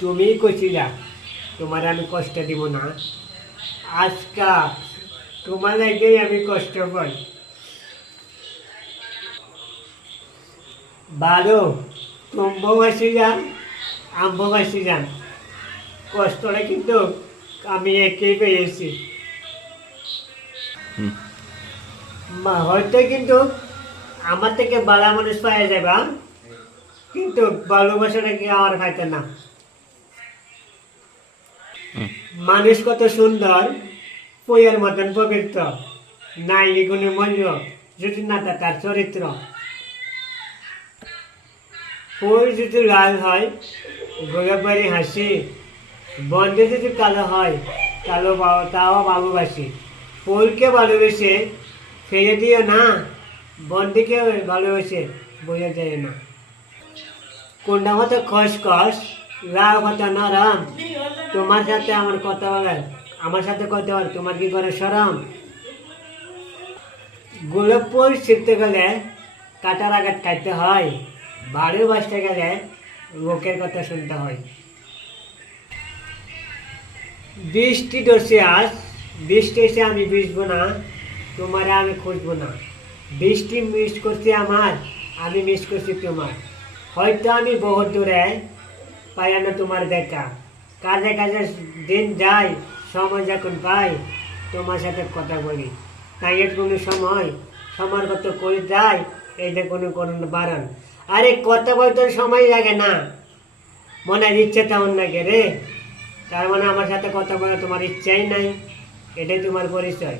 তুমি কইছিলা তোমার আমি কষ্ট দিব না। আজকা তোমার লাগেই আমি কষ্ট পাই। বারো তুম্বও বাসি যান, আম্বও বাসি যান, কষ্টটা কিন্তু আমি একেই পেয়েছি। হয়তো কিন্তু আমার থেকে বালা মানুষ পাওয়া যাবা, কিন্তু ভালোবাসাটা কি আমার খাইতে না। মানুষ কত সুন্দর, পইয়ের মতন পবিত্র, নাই এগুলো মূল্য যদি না তার চরিত্র। ফুল যদি লাল হয় গোলাপবাড়ি হাসি, বন্ধে যদি কালো হয় কালো তাও ভালোবাসি। ফুলকে ভালোবেসে ফেলে দিও না, বন্ধুকে ভালোবেসে বোঝা যায় না। কোনটা হতো খসখস, লাউ হতো নরম, তোমার সাথে আমার কথা বলে, আমার সাথে কথা বলে তোমার কি করে সরম। গোলাপ ফুল ছিঁড়তে গেলে কাটার আঘাত খাইতে হয়, ভালোবাসতে গেলে লোকের কথা শুনতে হয়। বৃষ্টি ধরছে আজ, বৃষ্টি এসে আমি ভিজবো না, তোমারে আমি খুঁজবো না। বৃষ্টি মিস করছি আমার, আমি মিস করছি তোমার। হয়তো আমি বহুত দূরে পাই না তোমার দেখা, কাজে কাজে দিন যায়, সময় যখন পাই তোমার সাথে কথা বলি। তাই এর কোনো সময় সময়ের কত করে যায়, এইটা কোনো কোনো বারণ। আরে কথা বলতে সময় লাগে না, মনের ইচ্ছে তেমন লাগে রে। তার মানে আমার সাথে কথা বলে তোমার ইচ্ছাই নাই, এটাই তোমার পরিচয়।